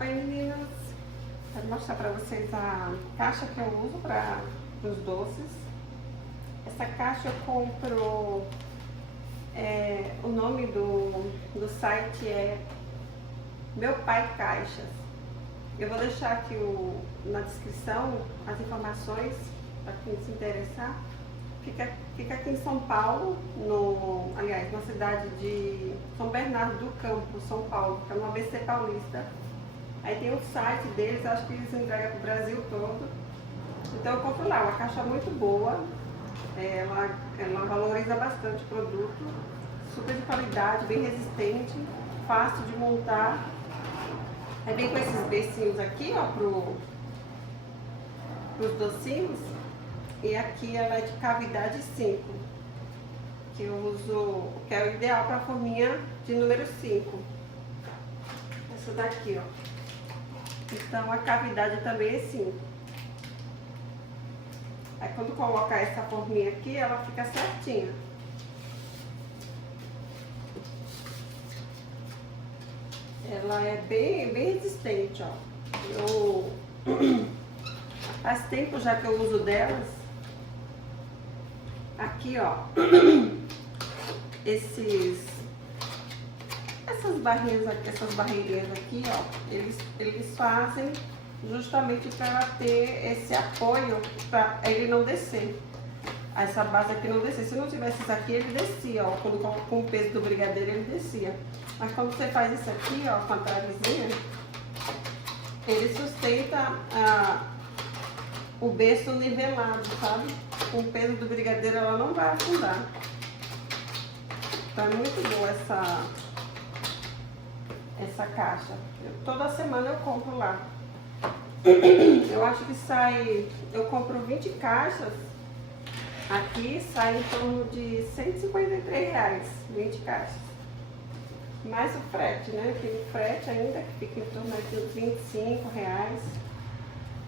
Oi meninas, quero mostrar para vocês a caixa que eu uso para os doces. Essa caixa eu compro, o nome do site é Meu Pai Caixas. Eu vou deixar aqui na descrição as informações para quem se interessar. Fica aqui em São Paulo, aliás, na cidade de São Bernardo do Campo, São Paulo, que é no ABC Paulista. Aí tem o site deles, acho que eles entregam para o Brasil todo. Então eu compro lá, uma caixa muito boa, ela valoriza bastante o produto, super de qualidade, bem resistente, fácil de montar. Aí vem com esses becinhos aqui, ó, pros docinhos. E aqui ela é de cavidade 5, que eu uso, que é o ideal para a forminha de número 5. Essa daqui, ó. Então a cavidade também é 5. Aí quando colocar essa forminha aqui, ela fica certinha. Ela é bem resistente, ó. Faz tempo já que eu uso delas. Aqui, ó, essas barreirinhas aqui, ó, eles fazem justamente para ela ter esse apoio, para ele não descer. Essa base aqui não descer. Se não tivesse isso aqui, ele descia, ó, com o peso do brigadeiro ele descia. Mas quando você faz isso aqui, ó, com a travezinha, ele sustenta o berço nivelado, sabe? Com o peso do brigadeiro ela não vai afundar. Então é muito boa essa caixa. Toda semana eu compro lá. Eu acho que eu compro 20 caixas. Aqui sai em torno de R$153, 20 caixas. Mais o frete, né? Tem o frete ainda que fica em torno de uns R$25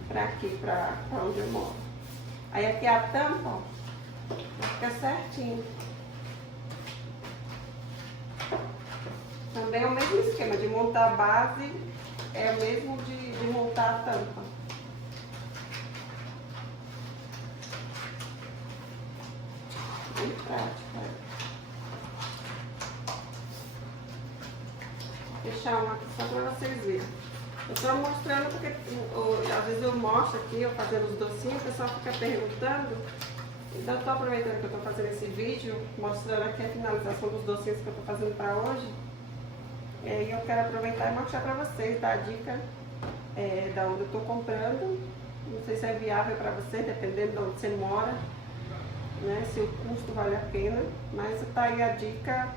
para aqui, para onde eu moro. Aí aqui a tampa, ó, fica certinho. Também é o mesmo esquema de montar a base, é o mesmo de montar a tampa. Bem prático, né? Vou deixar uma aqui só para vocês verem. Eu estou mostrando porque às vezes eu mostro aqui, eu fazendo os docinhos, o pessoal fica perguntando. Então eu estou aproveitando que eu estou fazendo esse vídeo, mostrando aqui a finalização dos docinhos que eu estou fazendo para hoje. E aí eu quero aproveitar e mostrar para vocês, dar a dica da onde eu estou comprando. Não sei se é viável para você, dependendo de onde você mora, né, se o custo vale a pena. Mas tá aí a dica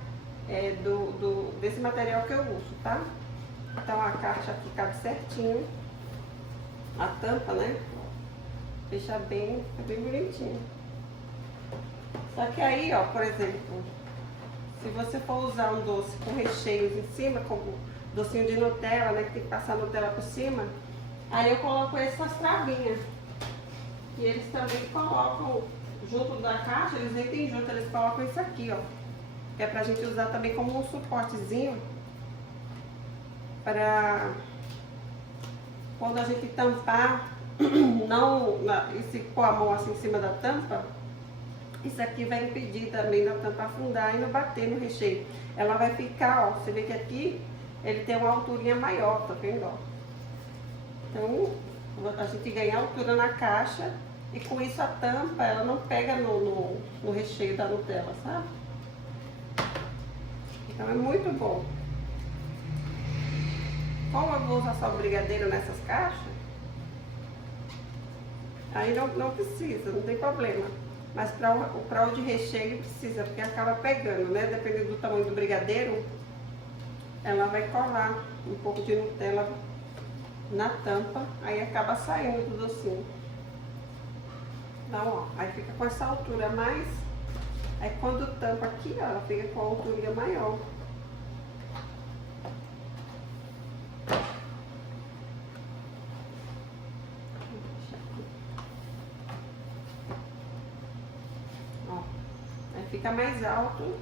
desse material que eu uso, tá? Então a caixa aqui cabe certinho, a tampa, né? Deixa bem bonitinho. Só que aí, ó, por exemplo, se você for usar um doce com recheios em cima, como docinho de Nutella, né? Que tem que passar Nutella por cima, aí eu coloco essas travinhas. E eles também colocam junto da caixa, eles nem tem junto, eles colocam isso aqui, ó. Que é pra gente usar também como um suportezinho. Para quando a gente tampar, e se pôr a mão assim em cima da tampa, isso aqui vai impedir também da tampa afundar e não bater no recheio. Ela vai ficar, ó, você vê que aqui ele tem uma alturinha maior, tá vendo, ó? Então a gente ganha altura na caixa e com isso a tampa, ela não pega no recheio da Nutella, sabe? Então é muito bom. Como eu vou usar só o brigadeiro nessas caixas, aí não precisa, não tem problema. Mas para o de recheio precisa, porque acaba pegando, né? Dependendo do tamanho do brigadeiro, ela vai colar um pouco de Nutella na tampa, aí acaba saindo do docinho. Então, ó, aí fica com essa altura mais, aí quando tampa aqui, ó, ela fica com a altura maior. Fica mais alto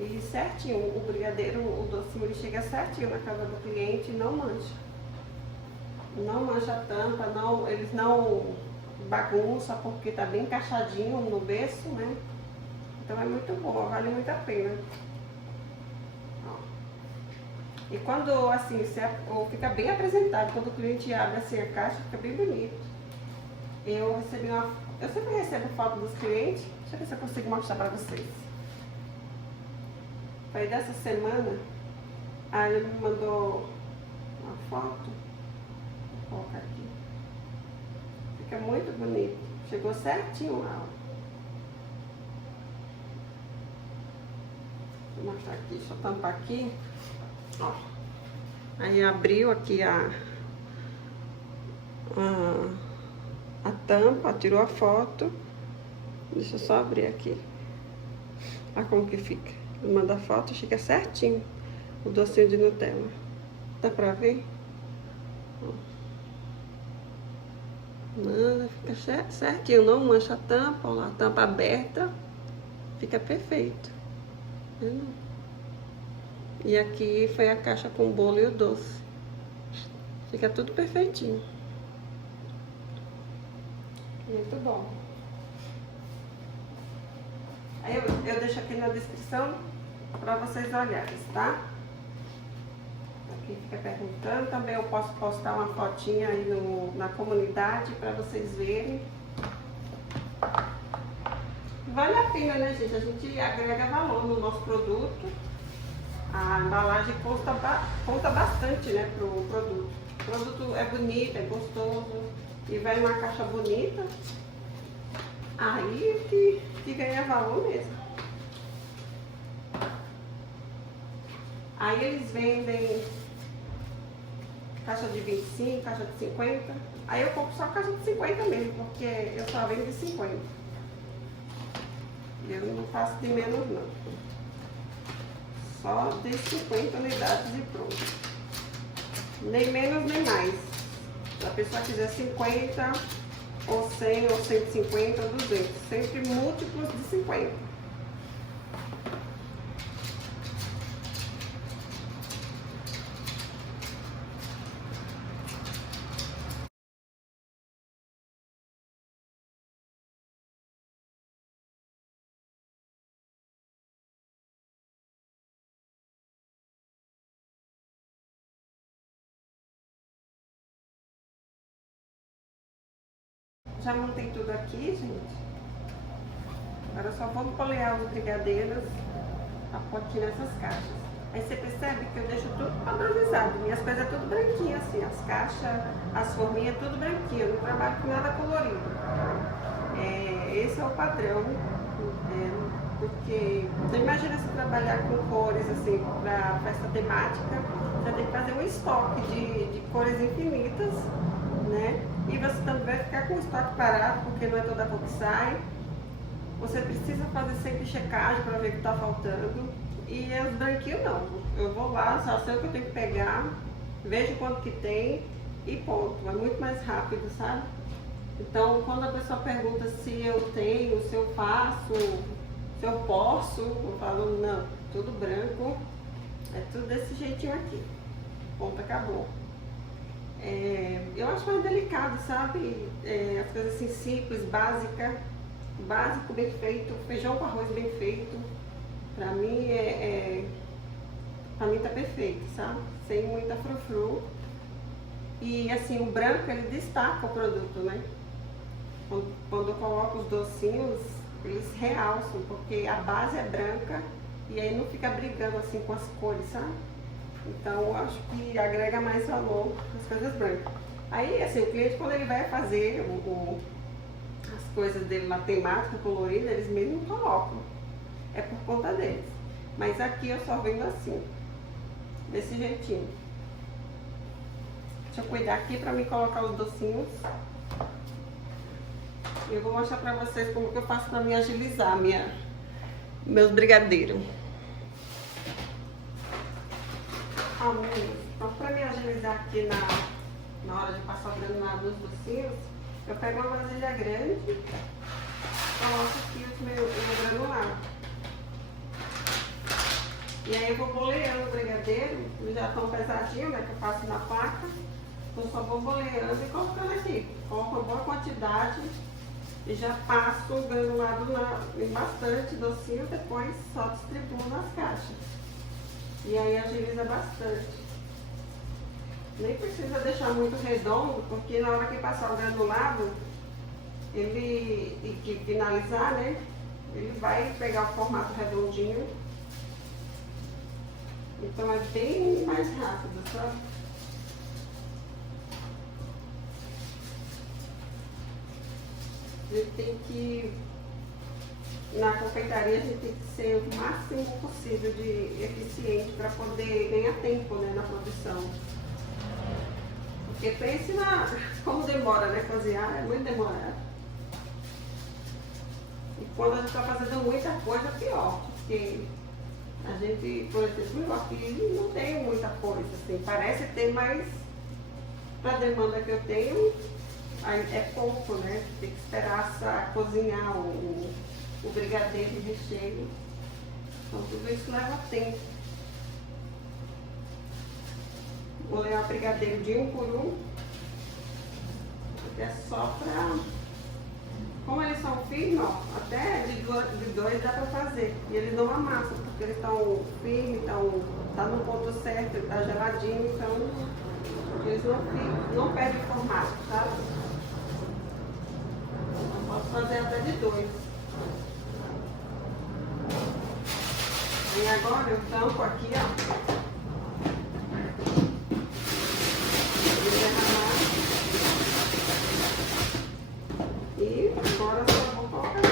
e certinho, o brigadeiro, o docinho, ele chega certinho na casa do cliente e não mancha. Não mancha a tampa, não, eles não bagunçam porque tá bem encaixadinho no berço, né? Então é muito bom, vale muito a pena. Ó. E quando assim, fica bem apresentado, quando o cliente abre assim a caixa, fica bem bonito. Eu sempre recebo foto dos clientes, deixa eu ver se eu consigo mostrar pra vocês. Foi dessa semana, aí ele me mandou uma foto, vou colocar aqui. Fica muito bonito, chegou certinho lá. Vou mostrar aqui, deixa eu tampar aqui. Ó. Aí abriu aqui a tampa, tirou a foto. Deixa eu só abrir aqui. Olha como que fica. Manda a foto, fica certinho o docinho de Nutella. Dá pra ver? Manda, fica certinho, não mancha a tampa, olha lá, a tampa aberta. Fica perfeito. E aqui foi a caixa com o bolo e o doce. Fica tudo perfeitinho. Muito bom. Aí eu deixo aqui na descrição para vocês olharem, tá? Aqui fica perguntando. Também eu posso postar uma fotinha aí na comunidade para vocês verem. Vale a pena, né, gente? A gente agrega valor no nosso produto. A embalagem conta bastante, né, pro produto. O produto é bonito, é gostoso e vai numa caixa bonita. Aí que ganha valor mesmo. Aí eles vendem caixa de 25, caixa de 50. Aí eu compro só caixa de 50 mesmo, porque eu só vendo de 50. Eu não faço de menos não. Só de 50 unidades e pronto. Nem menos nem mais. Se a pessoa quiser 50, ou 100, ou 150, ou 200. Sempre múltiplos de 50. Já montei tudo aqui, gente. Agora eu só vou polear os brigadeiros a potinha nessas caixas. Aí você percebe que eu deixo tudo padronizado. Minhas coisas é tudo branquinho assim. As caixas, as forminhas, tudo branquinho. Eu não trabalho com nada colorido. Esse é o padrão. Porque você imagina se trabalhar com cores assim para festa temática. Você tem que fazer um estoque de cores infinitas, né? E você também vai ficar com o estoque parado, porque não é toda cor que sai. Você precisa fazer sempre checagem para ver o que está faltando. E os branquinhos não. Eu vou lá, só sei o que eu tenho que pegar, vejo quanto que tem e ponto. É muito mais rápido, sabe? Então, quando a pessoa pergunta se eu tenho, se eu faço, se eu posso, eu falo, não, tudo branco, é tudo desse jeitinho aqui. Ponto, acabou. Eu acho mais delicado, sabe? As coisas assim simples, básico, bem feito, feijão com arroz bem feito. Pra mim pra mim tá perfeito, sabe? Sem muita frufru. E assim, o branco ele destaca o produto, né? Quando eu coloco os docinhos, eles realçam, porque a base é branca e aí não fica brigando assim com as cores, sabe? Então eu acho que agrega mais valor as coisas brancas. Aí assim, o cliente quando ele vai fazer as coisas dele na temática colorida, eles mesmo colocam. É por conta deles. Mas aqui eu só vendo assim, desse jeitinho. Deixa eu cuidar aqui pra me colocar os docinhos. Eu vou mostrar pra vocês como que eu faço pra me agilizar meus brigadeiros. Então, para me agilizar aqui na hora de passar o granulado nos docinhos, eu pego uma vasilha grande e coloco aqui o meu granulado. E aí eu vou boleando o brigadeiro, eles já estão pesadinhos, né, que eu faço na placa. Estou só bomboleando e colocando aqui. Coloco uma boa quantidade e já passo o granulado em bastante docinho, depois só distribuo nas caixas. E aí agiliza bastante. Nem precisa deixar muito redondo, porque na hora que passar o granulado, e que finalizar, né? Ele vai pegar o formato redondinho. Então é bem mais rápido, sabe? A gente tem que, na confeitaria, a gente tem que ser o máximo possível de eficiente para poder ganhar tempo, né, na produção. Porque pense como demora, né, cozinhar, é muito demorado. E quando a gente está fazendo muita coisa, pior, porque a gente, por exemplo, aqui não tem muita coisa, assim, parece ter, mas para a demanda que eu tenho, é pouco, né? Tem que esperar cozinhar o brigadeiro de recheio. Então tudo isso leva tempo. Vou levar o brigadeiro de um por um. É só pra... Como eles são firmes, ó, até de dois dá pra fazer. E eles não amassam, porque eles estão firmes, tá no ponto certo, tá geladinho, então eles não perdem o formato, sabe? Eu posso fazer até de dois. E agora eu tampo aqui, ó. E agora eu só vou colocar aqui.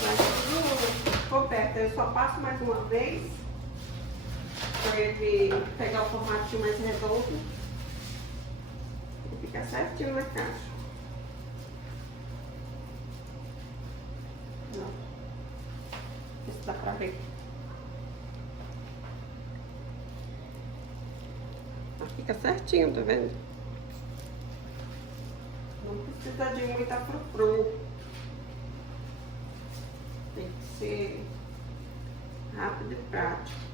Vai tudo coberto. Eu só passo mais uma vez para ele pegar o formatinho mais redondo e ficar certinho na caixa. Não. Não se dá pra ver. Fica certinho, tá vendo? Não precisa de muita frufru. Tem que ser rápido e prático.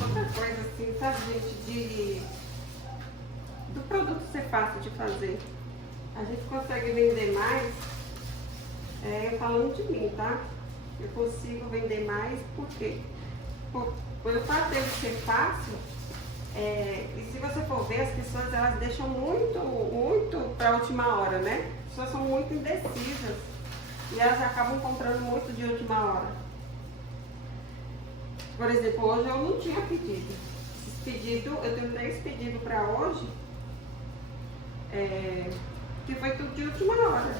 Outra coisa assim, sabe, gente, do produto ser fácil de fazer, a gente consegue vender mais, falando de mim, tá? Eu consigo vender mais porque pelo fato dele ser fácil, e se você for ver, as pessoas elas deixam muito para a última hora, né? As pessoas são muito indecisas e elas acabam comprando muito de última hora. Por exemplo, hoje eu não tinha pedido. Eu tenho 3 pedidos para hoje, que foi tudo de última hora.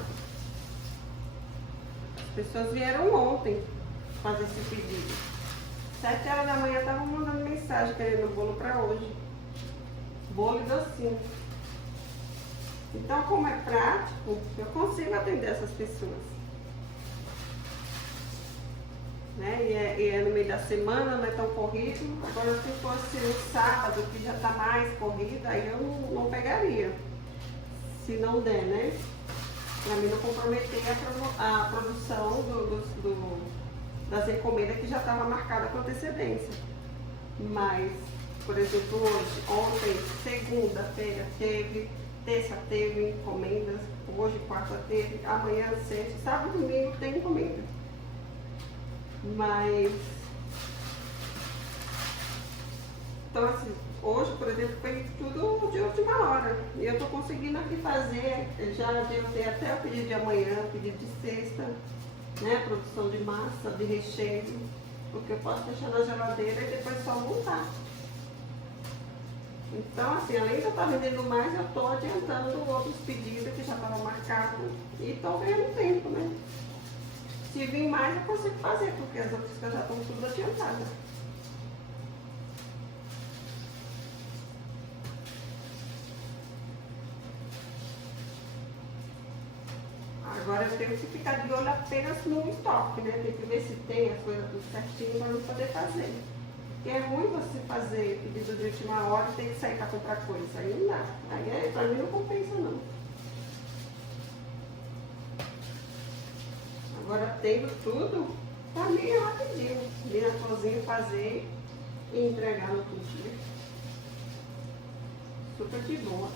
As pessoas vieram ontem fazer esse pedido. 7 horas da manhã estavam mandando mensagem querendo bolo para hoje. Bolo e docinho. Então, como é prático, eu consigo atender essas pessoas. Né? E é no meio da semana, não é tão corrido. Agora, se fosse um sábado que já está mais corrido, aí eu não pegaria. Se não der, né? Para mim não comprometer a produção das encomendas que já estava marcada com antecedência. Mas, por exemplo, ontem, segunda-feira teve, terça teve encomendas, hoje, quarta teve, amanhã, sexta, sábado e domingo tem encomenda. Mas, então assim, hoje, por exemplo, foi tudo de última hora. E eu tô conseguindo aqui fazer, já adiantei até o pedido de amanhã, o pedido de sexta, né? Produção de massa, de recheio, porque eu posso deixar na geladeira e depois só montar. Então, assim, além de eu estar vendendo mais, eu tô adiantando outros pedidos que já estavam marcados e tô ganhando tempo, né? Se vir mais, eu consigo fazer, porque as outras já estão tudo adiantadas. Agora eu tenho que ficar de olho apenas no estoque, né? Tem que ver se tem as coisas tudo certinho para não poder fazer. Porque é ruim você fazer pedido de última hora e ter que sair para comprar coisa. Aí não dá. Aí pra mim não compensa não. Agora tendo tudo, pra mim é rapidinho. Ir na cozinha fazer e entregar no outro dia. Super de boa.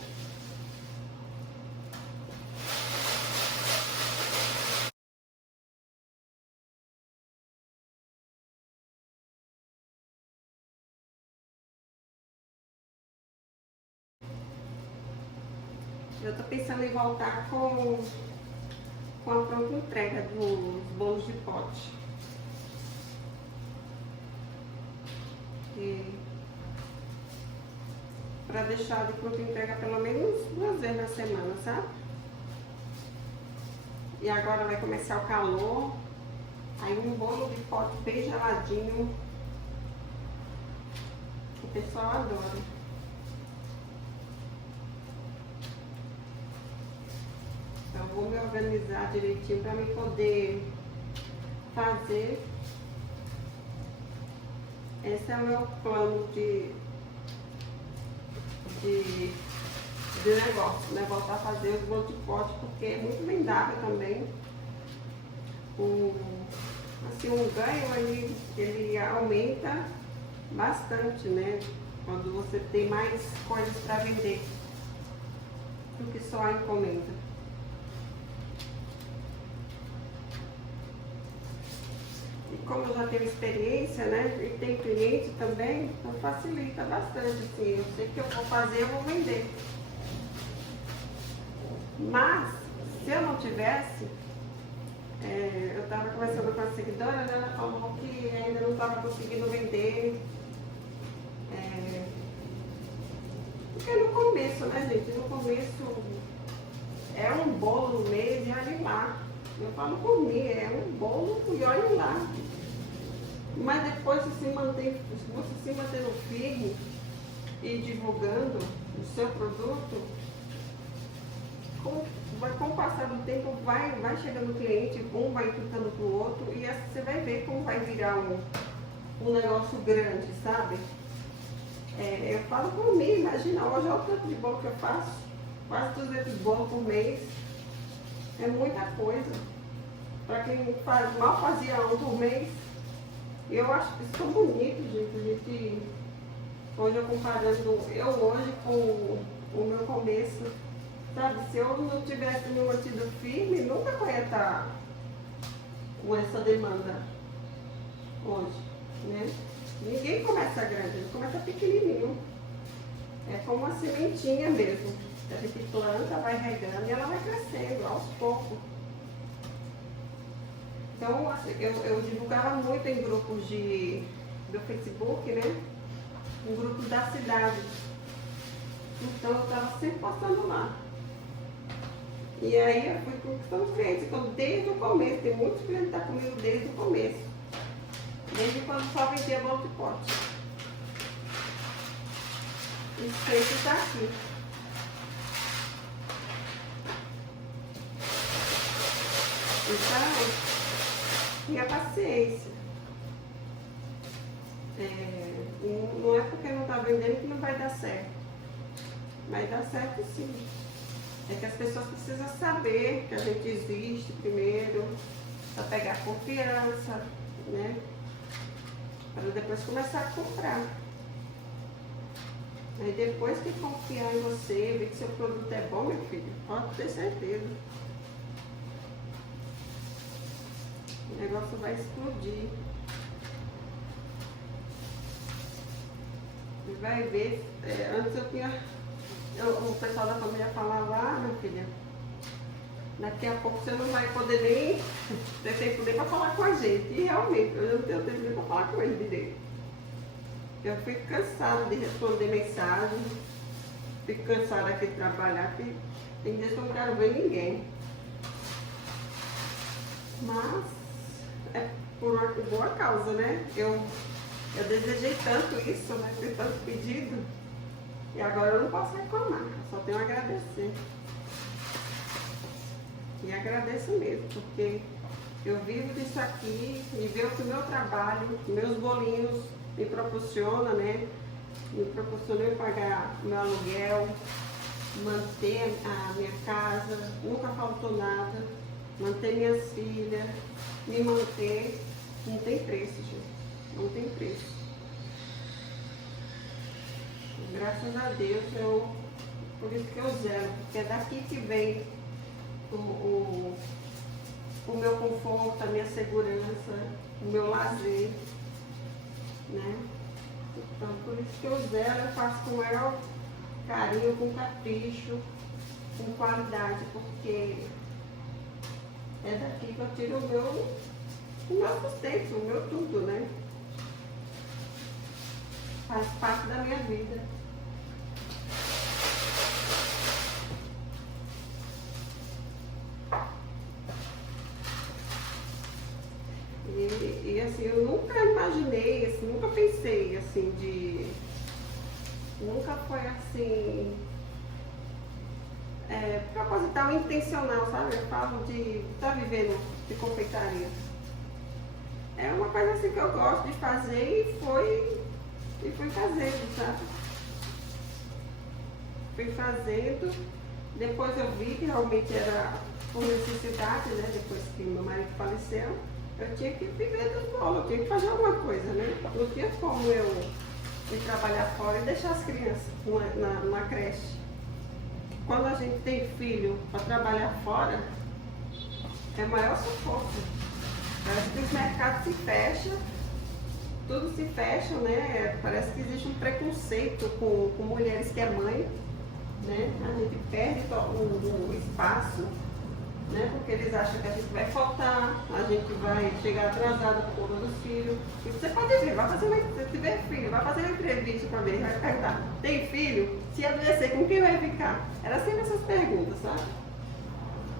Eu tô pensando em voltar com a pronta entrega dos bolos de pote. Para deixar de pronta entrega pelo menos 2 vezes na semana, sabe? E agora vai começar o calor. Aí um bolo de pote bem geladinho. O pessoal adora. Então vou me organizar direitinho para me poder fazer. Esse é o meu plano de negócio, né? Voltar a fazer os bolos de pote, porque é muito vendável também. Assim, um ganho ele aumenta bastante, né? Quando você tem mais coisas para vender do que só a encomenda. E como eu já tenho experiência, né? E tem cliente também, então facilita bastante, assim. Eu sei que eu vou fazer, eu vou vender. Mas, se eu não tivesse, eu estava conversando com a seguidora, né? Ela falou que ainda não estava conseguindo vender. Porque no começo, né, gente? No começo é um bolo no mês e olha lá. Eu falo por mim, é um bolo e olha lá. Mas depois você se mantendo firme e divulgando o seu produto, com o passar do tempo vai chegando cliente, um vai implicando pro outro e você vai ver como vai virar um negócio grande, sabe? Eu falo por mim, imagina, hoje olha o tanto de bolo que eu faço, quase 200 bolos por mês, é muita coisa. Para quem mal fazia um por mês, eu acho isso tão bonito, gente. Hoje eu comparando eu hoje com o meu começo, sabe? Se eu não tivesse me mantido firme, nunca ia estar com essa demanda hoje, né? Ninguém começa grande, ele começa pequenininho. É como uma sementinha mesmo. A gente planta, vai regando e ela vai crescendo aos poucos. Então, assim, eu divulgava muito em grupos do Facebook, né? Em grupos da cidade. Então, eu estava sempre postando lá. E aí, eu fui conquistando clientes. Então, desde o começo, tem muitos clientes que estão comigo desde o começo. Desde quando só vendia bolo de pote. E sempre está aqui. Então, tenha paciência. Não é porque não está vendendo que não vai dar certo. Vai dar certo sim. É que as pessoas precisam saber que a gente existe primeiro, para pegar confiança, né? Para depois começar a comprar. Aí depois que confiar em você, ver que seu produto é bom, meu filho, pode ter certeza. O negócio vai explodir. E vai ver, antes eu tinha, o pessoal da família falava, meu filho, daqui a pouco você não vai poder nem ter tempo nem para falar com a gente. E realmente, eu não tenho tempo nem para falar com ele direito. Eu fico cansada de responder mensagem, fico cansada aqui de trabalhar, que tem dias que eu não quero ver ninguém. Mas é por uma boa causa, né? Eu desejei tanto isso, né? Fiz tanto pedido. E agora eu não posso reclamar, eu só tenho a agradecer. E agradeço mesmo, porque eu vivo disso aqui e ver o que o meu trabalho, meus bolinhos me proporciona, né? Me proporcionou eu pagar meu aluguel, manter a minha casa, nunca faltou nada, manter minhas filhas, me manter, não tem preço, gente, não tem preço. Graças a Deus, por isso que eu zelo, porque é daqui que vem o meu conforto, a minha segurança, o meu lazer, né? Então, por isso que eu zelo, eu faço com o maior carinho, com capricho, com qualidade, porque é daqui que eu tiro o meu sustento, o meu tudo, né? Faz parte da minha vida. E assim, eu nunca imaginei, assim, nunca pensei assim nunca foi assim, proposital, intencional, sabe? Eu falo de estar vivendo de confeitaria. É uma coisa assim que eu gosto de fazer e fui fazendo, sabe? Fui fazendo, depois eu vi que realmente era por necessidade, né? Depois que meu marido faleceu, eu tinha que viver do bolo, eu tinha que fazer alguma coisa, né? Não tinha como eu ir trabalhar fora e deixar as crianças numa creche. Quando a gente tem filho para trabalhar fora, é o maior sufoco. Parece que os mercados se fecham, tudo se fecha, né? Parece que existe um preconceito com mulheres que é mãe, né? A gente perde o espaço, né? Porque eles acham que a gente vai faltar, a gente vai chegar atrasada por conta dos filhos. E você pode ver, se tiver filho, vai fazer uma entrevista para ver, vai perguntar, tem filho? Se adoecer, com quem vai ficar? Era sempre essas perguntas, sabe?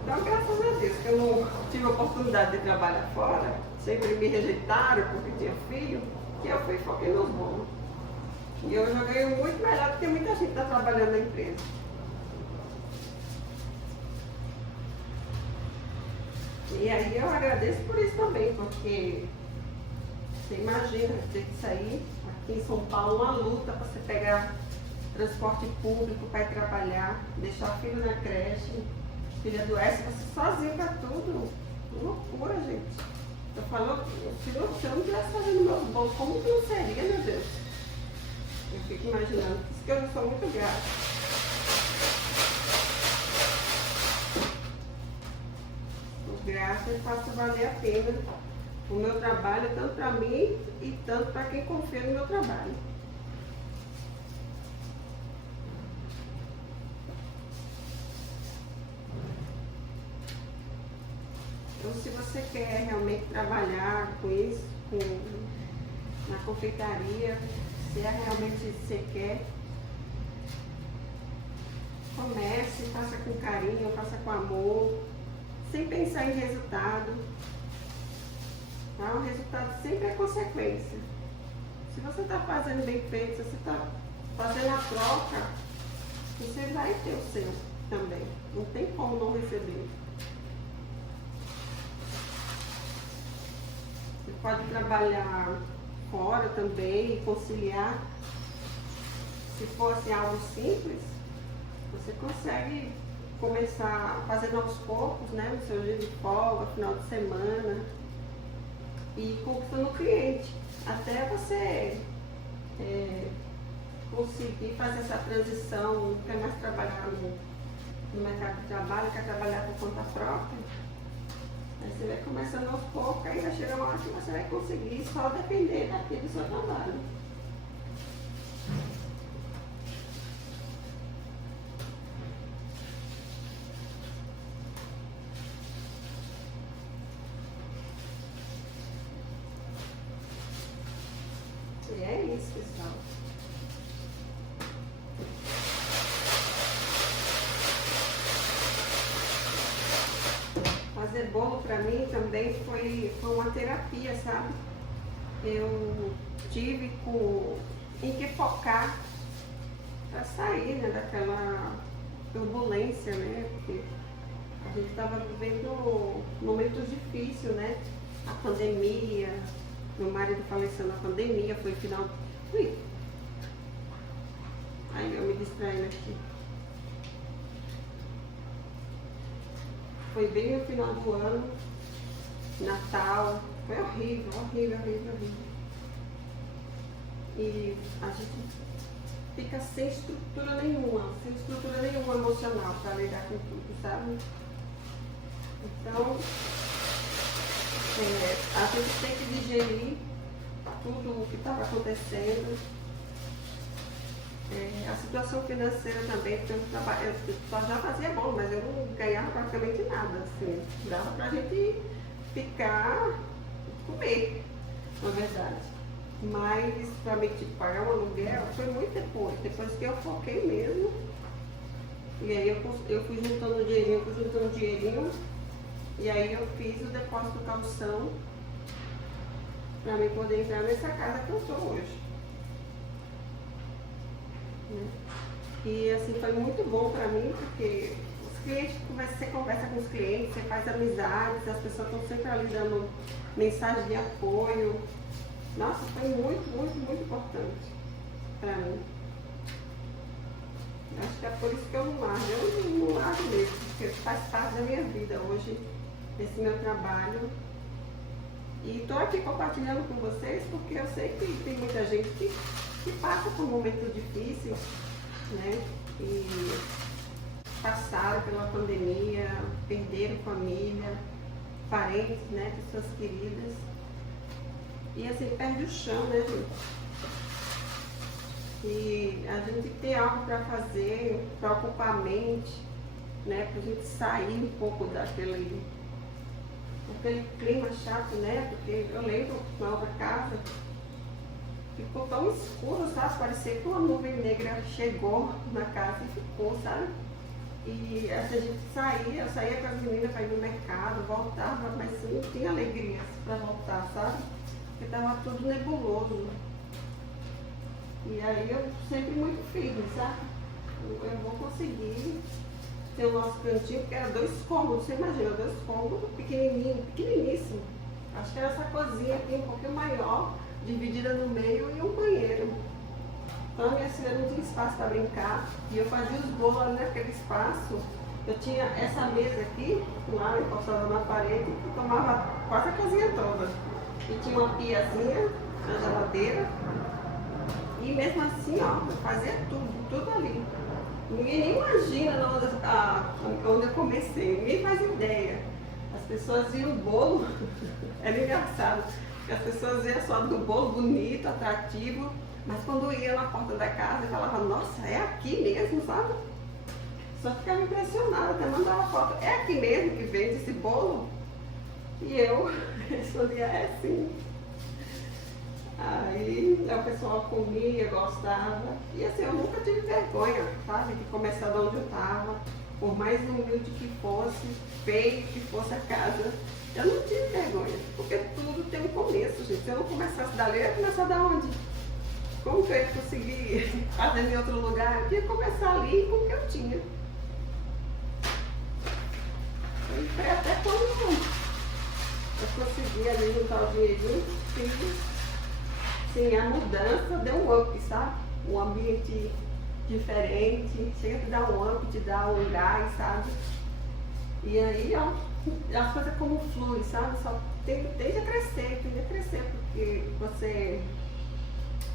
Então, graças a Deus que eu não tive a oportunidade de trabalhar fora, sempre me rejeitaram porque tinha filho, que eu fui e foquei nos bolos. E eu já ganho muito melhor do que muita gente está trabalhando na empresa. E aí eu agradeço por isso também, porque você imagina, ter que sair aqui em São Paulo, uma luta para você pegar transporte público para ir trabalhar, deixar o filho na creche, filho adoece, você sozinho para tudo. Loucura, gente. Eu falo, se eu não estivesse fazendo meus bolos, como que não seria, meu Deus? Eu fico imaginando, por isso que eu já sou muito grata. Graça e faço valer a pena o meu trabalho, tanto para mim e tanto para quem confia no meu trabalho. Então, se você quer realmente trabalhar com isso, na confeitaria, se é realmente isso que você quer, comece, faça com carinho, faça com amor, sem pensar em resultado. Tá? O resultado sempre é consequência. Se você está fazendo bem feito, se você está fazendo a troca, você vai ter o seu também. Não tem como não receber. Você pode trabalhar fora também e conciliar. Se fosse algo simples, você consegue começar fazendo aos poucos, né, no seu dia de folga, final de semana, e conquistando o cliente, até você conseguir fazer essa transição, não quer mais trabalhar no mercado de trabalho, quer trabalhar por conta própria. Aí você vai começando aos poucos, aí vai chegar uma hora que você vai conseguir só depender daqui do seu trabalho. E é isso, pessoal. Fazer bolo para mim também foi uma terapia, sabe? Eu tive em que focar para sair, né, daquela turbulência, né? Porque a gente estava vivendo momentos difíceis, né? A pandemia, meu marido faleceu na pandemia, foi final. Ui! Aí eu me distraindo aqui. Foi bem no final do ano, Natal, foi horrível, horrível, horrível, horrível. E a gente fica sem estrutura nenhuma emocional para lidar com tudo, sabe? Então, a gente tem que digerir tudo o que estava acontecendo. A situação financeira também, porque eu já fazia bom, mas eu não ganhava praticamente nada, assim. Dava pra gente ficar, comer, na verdade. Mas pra mim, tipo, pagar um aluguel foi muito depois que eu foquei mesmo. E aí eu fui juntando dinheirinho, e aí eu fiz o depósito calção pra mim poder entrar nessa casa que eu tô hoje. E assim, foi muito bom pra mim, porque os clientes, você conversa com os clientes, você faz amizades, as pessoas estão sempre ali dando mensagem de apoio. Nossa, foi muito, muito, muito importante pra mim. Acho que é por isso que eu não largo. Eu não largo mesmo, porque faz parte da minha vida hoje, esse meu trabalho. E estou aqui compartilhando com vocês, porque eu sei que tem muita gente que passa por momentos difíceis, né? E passaram pela pandemia, perderam família, parentes, né? Pessoas queridas. E assim, perde o chão, né, gente? E a gente tem algo para fazer, para ocupar a mente, né? Para a gente sair um pouco daquele clima chato, né? Porque eu lembro na outra casa, ficou tão escuro, sabe? Parecia que uma nuvem negra chegou na casa e ficou, sabe? E assim, a gente saía, eu saía com as meninas para ir no mercado, voltava, mas não tinha alegria para voltar, sabe? Porque estava tudo nebuloso. E aí eu sempre muito firme, sabe? Eu vou conseguir ter o nosso cantinho, porque era 2 cômodos, você imagina, 2 cômodos pequeniníssimo. Acho que era essa cozinha aqui um pouquinho maior, dividida no meio, e um banheiro. Então a minha filha não tinha espaço para brincar, e eu fazia os bolos ali naquele espaço. Eu tinha essa mesa aqui, lá encostada na parede, que tomava quase a cozinha toda. E tinha uma piazinha na geladeira, e mesmo assim, ó, eu fazia tudo ali. Ninguém nem imagina onde eu comecei, ninguém faz ideia. As pessoas viam o bolo, era engraçado, porque as pessoas iam só do bolo bonito, atrativo, mas quando ia na porta da casa, eu falava, nossa, é aqui mesmo, sabe? Só ficava impressionada, até mandava foto, é aqui mesmo que vende esse bolo? E eu respondia, é sim. Aí o pessoal comia, gostava. E assim, eu nunca tive vergonha, sabe, de começar de onde eu estava. Por mais humilde que fosse, feio que fosse a casa, eu não tive vergonha. Porque tudo tem um começo, gente. Se eu não começasse dali, eu ia começar da onde? Como que eu ia conseguir fazer em outro lugar? Eu tinha que começar ali com o que eu tinha. E foi até quando eu consegui ali juntar o dinheirinho, fiz. Sim, a mudança deu um up, sabe? Um ambiente diferente, chega a te dar um up, te dar um gás, sabe? E aí, ó, as coisas como fluem, sabe? Só tende a crescer, porque você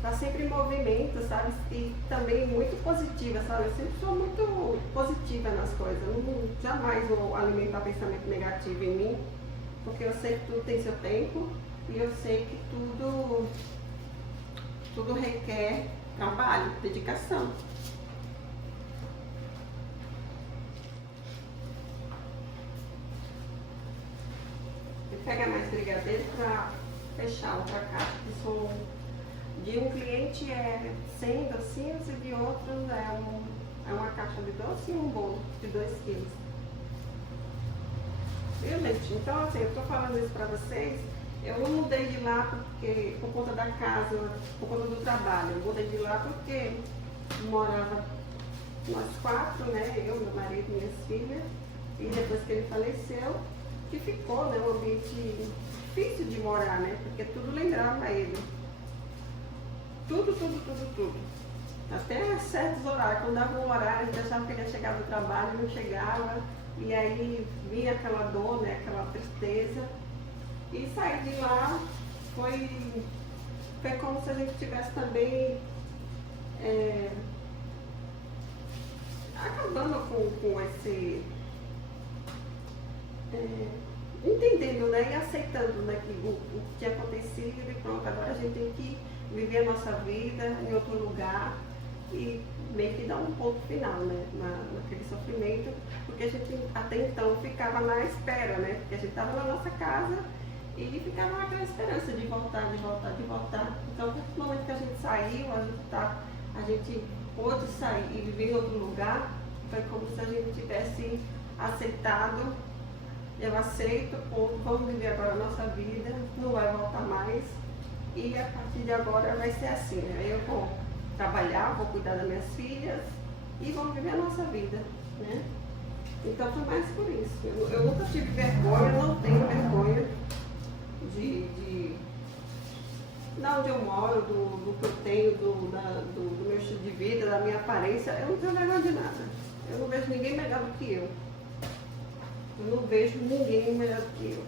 tá sempre em movimento, sabe? E também muito positiva, sabe? Eu sempre sou muito positiva nas coisas, eu não, jamais vou alimentar pensamento negativo em mim, porque eu sei que tudo tem seu tempo e eu sei que tudo requer trabalho, dedicação. Vou pegar mais brigadeiro para fechar outra caixa, que são de um cliente é 100 docinhos e de outros é uma caixa de doce e um bolo de 2 quilos. Viu, gente? Então, assim, eu tô falando isso para vocês. Eu não mudei de lá por conta da casa, por conta do trabalho. Eu mudei de lá porque morava nós 4, né? Eu, meu marido e minhas filhas. E depois que ele faleceu, que ficou, né, um ambiente difícil de morar, né? Porque tudo lembrava ele. Tudo, tudo, tudo, tudo. Até certos horários, quando dava um horário, a gente achava que ele ia chegar do trabalho, não chegava. E aí vinha aquela dor, né, aquela tristeza. E sair de lá foi como se a gente tivesse também acabando com esse... entendendo, né, e aceitando, né, que o que tinha acontecido e pronto, agora a gente tem que viver a nossa vida em outro lugar e meio que dar um ponto final, né, naquele sofrimento, porque a gente até então ficava na espera, né, porque a gente estava na nossa casa e ficava naquela esperança de voltar, de voltar, de voltar. Então, no momento que a gente saiu, a gente pôde sair e viver em outro lugar, foi como se a gente tivesse aceitado. Eu aceito, vamos viver agora a nossa vida, não vai voltar mais. E a partir de agora vai ser assim, né? Eu vou trabalhar, vou cuidar das minhas filhas e vamos viver a nossa vida, né? Então foi mais por isso. Eu nunca tive vergonha, não tenho vergonha de onde eu moro, do que eu tenho, do meu estilo de vida, da minha aparência. Eu não tenho vergonha de nada. Eu não vejo ninguém melhor do que eu. Eu não vejo ninguém melhor do que eu.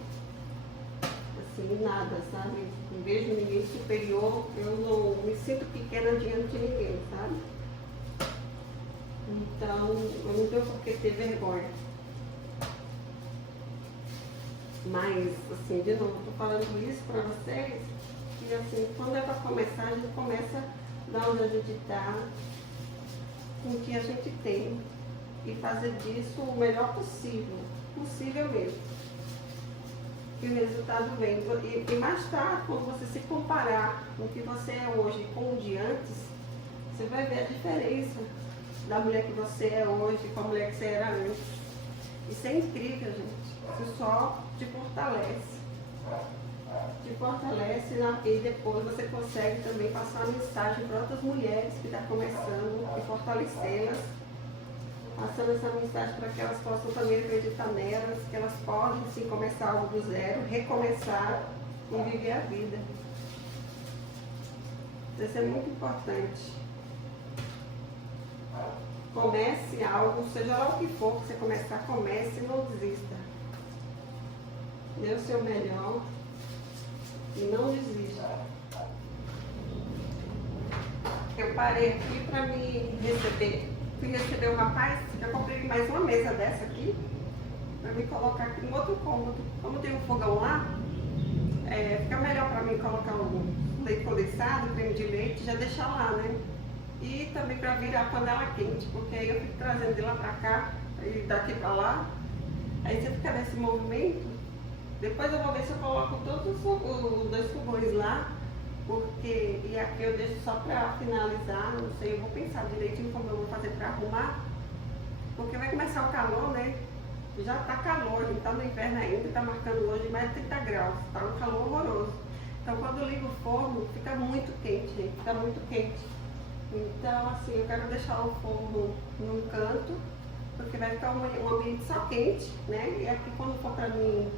Assim, nada, sabe? Não vejo ninguém superior. Eu não me sinto pequena diante de ninguém, sabe? Então, eu não tenho por que ter vergonha. Mas, assim, de novo, eu tô falando isso pra vocês, que assim, quando é pra começar, a gente começa da onde a gente tá, com o que a gente tem, e fazer disso o melhor possível mesmo. E o resultado vem. E mais tarde, quando você se comparar com o que você é hoje com o de antes, você vai ver a diferença da mulher que você é hoje com a mulher que você era antes. Isso é incrível, gente. Isso só te fortalece. Te fortalece e depois você consegue também passar uma mensagem para outras mulheres que estão começando e fortalecê-las. Passando essa mensagem para que elas possam também acreditar nelas, que elas podem sim começar algo do zero, recomeçar e viver a vida. Isso é muito importante. Comece algo, seja lá o que for que você começar, comece e não desista. Dê o seu melhor e não desista. Eu parei aqui para me receber. Fui receber um rapaz, eu comprei mais uma mesa dessa aqui, para me colocar aqui no outro cômodo. Como tem um fogão lá, fica melhor para mim colocar um leite condensado, creme de leite, já deixar lá, né? E também para virar a panela quente, porque aí eu fico trazendo de lá para cá e daqui para lá. Aí você fica nesse movimento. Depois eu vou ver se eu coloco todos os 2 fogões lá. Porque, e aqui eu deixo só para finalizar, não sei, eu vou pensar direitinho como eu vou fazer para arrumar, porque vai começar o calor, né? Já tá calor, a gente tá no inverno ainda, tá marcando hoje mais de 30 graus, tá um calor horroroso. Então quando eu ligo o forno, fica muito quente, gente, fica muito quente. Então assim, eu quero deixar o forno num canto, porque vai ficar um ambiente só quente, né? E aqui quando for para mim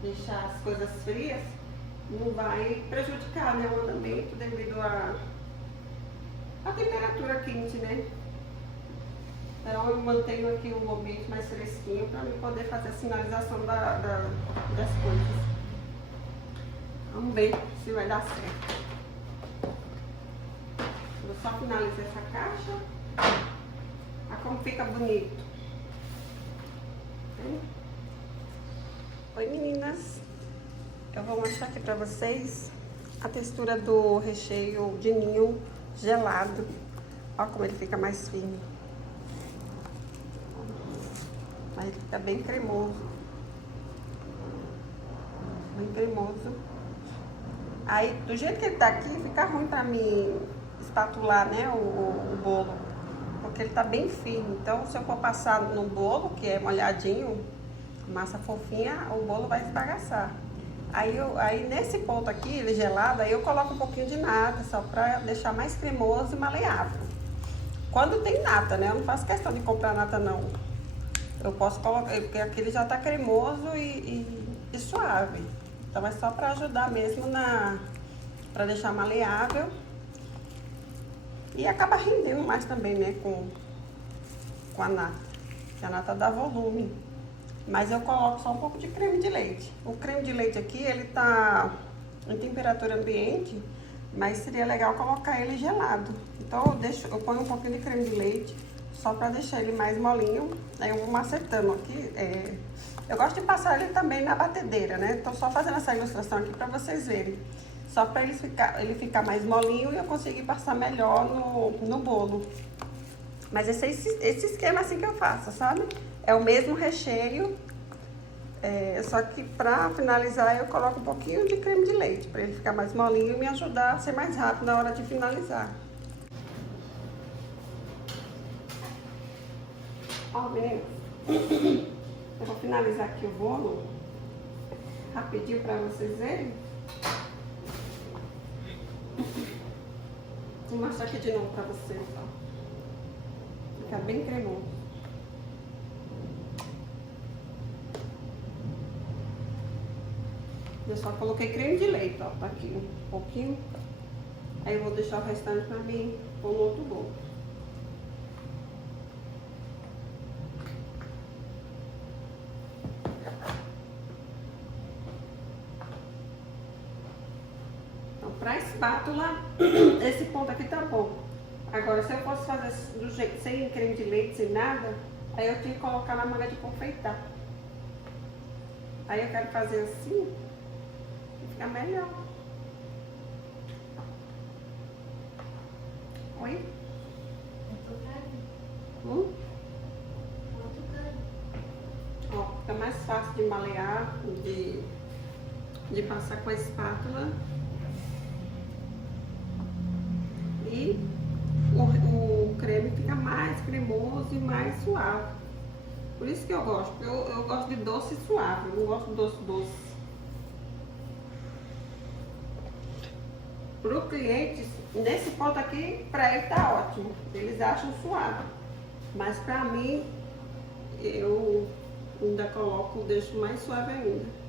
deixar as coisas frias, não vai prejudicar, né, o andamento devido à temperatura quente, né? Então eu mantenho aqui o ambiente mais fresquinho para eu poder fazer a sinalização das coisas. Vamos ver se vai dar certo. Vou só finalizar essa caixa. Olha como fica bonito. Oi meninas! Eu vou mostrar aqui pra vocês a textura do recheio de ninho gelado. Olha como ele fica mais fino. Mas ele fica bem cremoso. Bem cremoso. Aí, do jeito que ele tá aqui, fica ruim pra mim espatular, né, o bolo. Porque ele tá bem firme. Então, se eu for passar no bolo, que é molhadinho, massa fofinha, o bolo vai esbagaçar. Aí nesse ponto aqui, ele gelado, aí eu coloco um pouquinho de nata, só pra deixar mais cremoso e maleável. Quando tem nata, né? Eu não faço questão de comprar nata, não. eu posso colocar, porque aqui ele já tá cremoso e suave. Então é só pra ajudar mesmo pra deixar maleável. E acaba rendendo mais também, né, com a nata. Que a nata dá volume. Mas eu coloco só um pouco de creme de leite. O creme de leite aqui, ele tá em temperatura ambiente, mas seria legal colocar ele gelado. Então eu ponho um pouquinho de creme de leite, só pra deixar ele mais molinho. Aí eu vou macetando aqui. Eu gosto de passar ele também na batedeira, né? Tô só fazendo essa ilustração aqui pra vocês verem. Só pra ele ficar mais molinho e eu conseguir passar melhor no bolo. Mas esse esquema assim que eu faço, sabe? É o mesmo recheio, só que pra finalizar eu coloco um pouquinho de creme de leite, pra ele ficar mais molinho e me ajudar a ser mais rápido na hora de finalizar. Ó, meninas, eu vou finalizar aqui o bolo, rapidinho pra vocês verem. Vou mostrar aqui de novo pra vocês, ó. Fica bem cremoso. Eu só coloquei creme de leite, ó, tá aqui um pouquinho. Aí eu vou deixar o restante pra mim pôr no outro bolo. Então, pra espátula, esse ponto aqui tá bom. Agora, se eu fosse fazer do jeito, sem creme de leite, sem nada, aí eu tinha que colocar na manga de confeitar. Aí eu quero fazer assim, fica melhor. Oi? Ó, fica mais fácil de malear, de passar com a espátula. E o creme fica mais cremoso e mais suave. Por isso que eu gosto, porque eu gosto de doce suave, eu não gosto de doce. Para o cliente, nesse ponto aqui, para ele tá ótimo, eles acham suave. Mas para mim, eu ainda coloco, deixo mais suave ainda.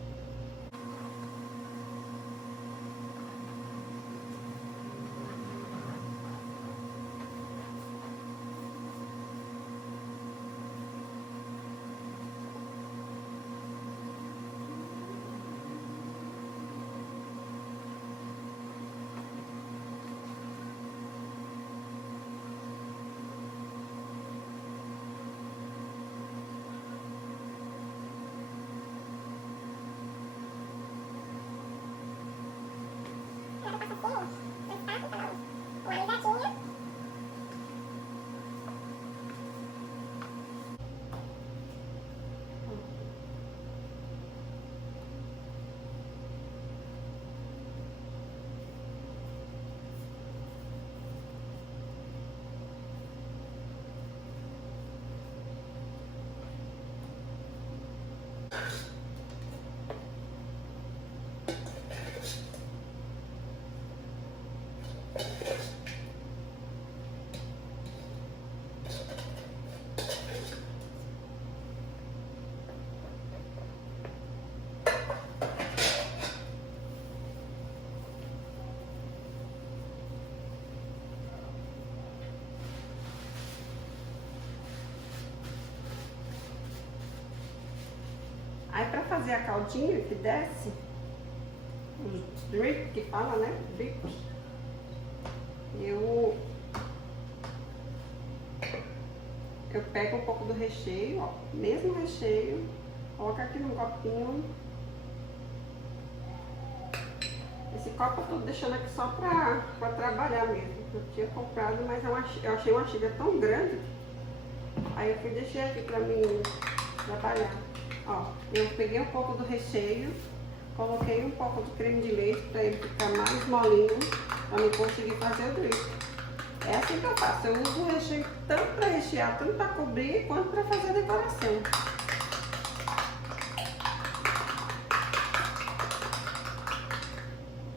Aí pra fazer a caldinha que desce, o drip que fala, né? Drip. Eu pego um pouco do recheio, ó, mesmo recheio, coloco aqui num copinho. Esse copo eu tô deixando aqui só pra trabalhar mesmo. Eu tinha comprado, mas eu achei uma xícara tão grande. Aí eu deixei aqui pra mim trabalhar. Ó, eu peguei um pouco do recheio, coloquei um pouco de creme de leite para ele ficar mais molinho, para eu conseguir fazer o drip. É assim que eu faço, eu uso o recheio tanto para rechear, tanto para cobrir, quanto para fazer a decoração.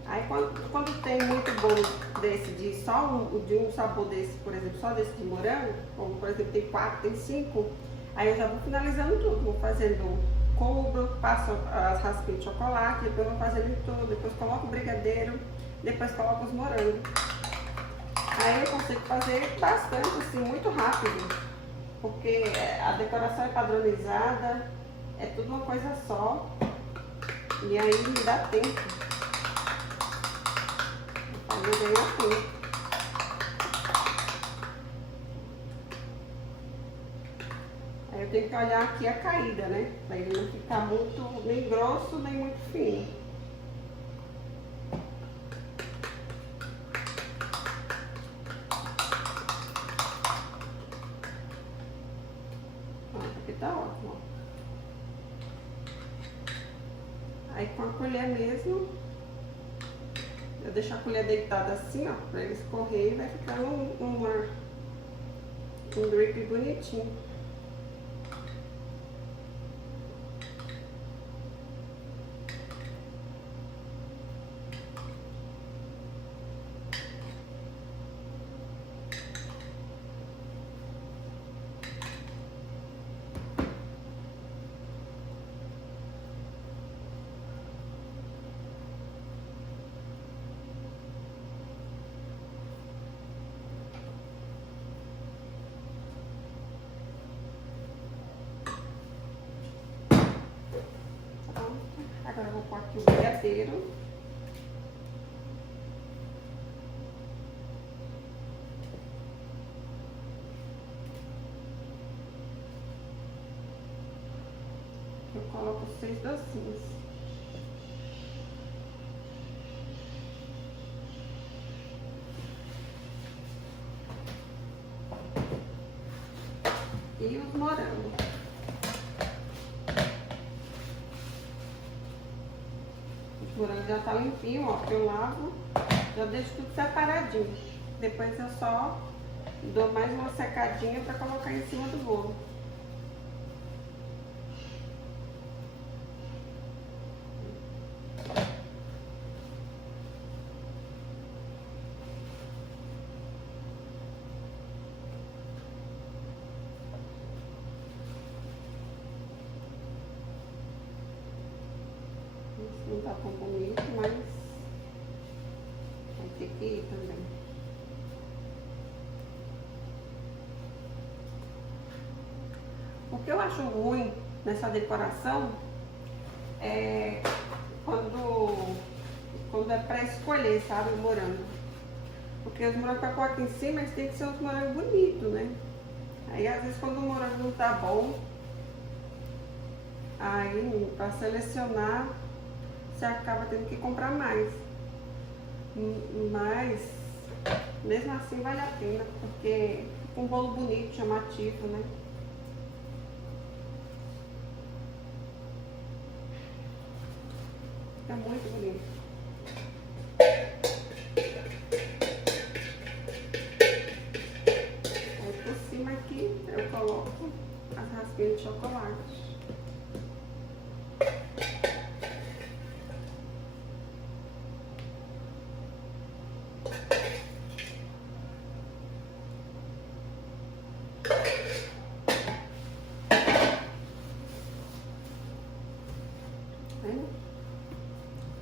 Aí quando tem muito bolo desse, de um sabor desse, por exemplo, só desse de morango, como por exemplo tem 4, tem 5, Aí eu já vou finalizando tudo, vou fazendo cubro, passo as raspinhas de chocolate, depois vou fazendo tudo, depois coloco o brigadeiro, depois coloco os morangos. Aí eu consigo fazer bastante, assim, muito rápido, porque a decoração é padronizada, é tudo uma coisa só, e aí me dá tempo. Aí eu ganho tempo. Aí eu tenho que olhar aqui a caída, né? Pra ele não ficar muito, nem grosso, nem muito fino. Pronto, aqui tá ótimo, ó. Aí com a colher mesmo, eu deixo a colher deitada assim, ó, pra ele escorrer e vai ficar um drip bonitinho. Agora eu vou pôr aqui o brigadeiro. Eu coloco 6 docinhos. E os morangos. Os morangos já tá limpinho, ó, que eu lavo. Já deixo tudo separadinho. Depois eu só dou mais uma secadinha pra colocar em cima do bolo. Não tá tão bonito, mas vai ter que ir também. O que eu acho ruim nessa decoração é quando é pra escolher, sabe, o morango. Porque os morangos pra pôr aqui em cima, eles têm que ser uns morangos bonitos, né? Aí às vezes quando o morango não tá bom, aí pra selecionar, você acaba tendo que comprar mais. Mas mesmo assim vale a pena, porque fica um bolo bonito, chamativo, né? Fica muito bonito. Aí por cima aqui eu coloco as raspinhas de chocolate.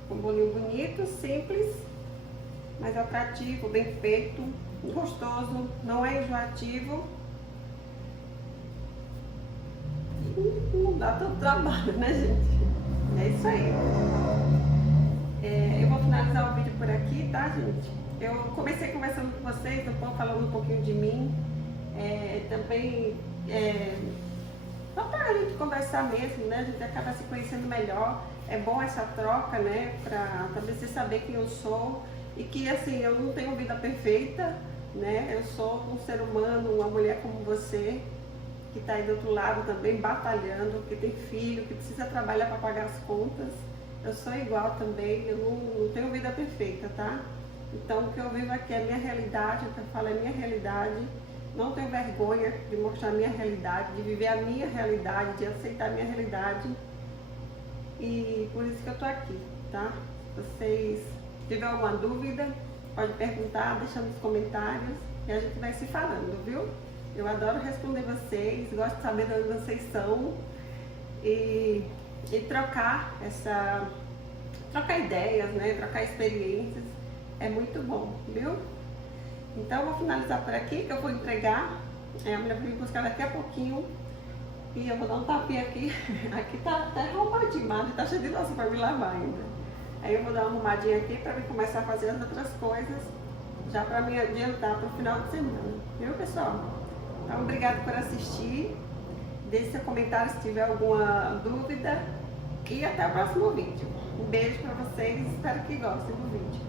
Um bolinho bonito, simples, mas atrativo, bem feito, gostoso, não é enjoativo. E não dá tanto trabalho, né, gente? É isso aí. Eu vou finalizar o vídeo por aqui, tá, gente? Eu comecei conversando com vocês, falando um pouquinho de mim. Também só pra gente conversar mesmo, né? A gente acaba se conhecendo melhor. É bom essa troca, né? Pra você saber quem eu sou. E que, assim, eu não tenho vida perfeita, né? Eu sou um ser humano, uma mulher como você, que tá aí do outro lado também batalhando, que tem filho, que precisa trabalhar para pagar as contas. Eu sou igual também, eu não tenho vida perfeita, tá? Então, o que eu vivo aqui é a minha realidade, o que eu falo é a minha realidade. Não tenho vergonha de mostrar a minha realidade, de viver a minha realidade, de aceitar a minha realidade. E por isso que eu tô aqui, tá? Se vocês tiverem alguma dúvida, pode perguntar, deixa nos comentários e a gente vai se falando, viu? Eu adoro responder vocês, gosto de saber de onde vocês são e trocar ideias, né? Trocar experiências. É muito bom, viu? Então eu vou finalizar por aqui, que eu vou entregar. A mulher vai me buscar daqui a pouquinho. E eu vou dar um tapinha aqui. Aqui tá até arrumadinho, mas tá cheio de louça para me lavar ainda. Aí eu vou dar uma arrumadinha aqui para começar a fazer as outras coisas, já para me adiantar para o final de semana. Viu, pessoal? Então, obrigado por assistir. Deixe seu comentário se tiver alguma dúvida. E até o próximo vídeo. Um beijo para vocês. Espero que gostem do vídeo.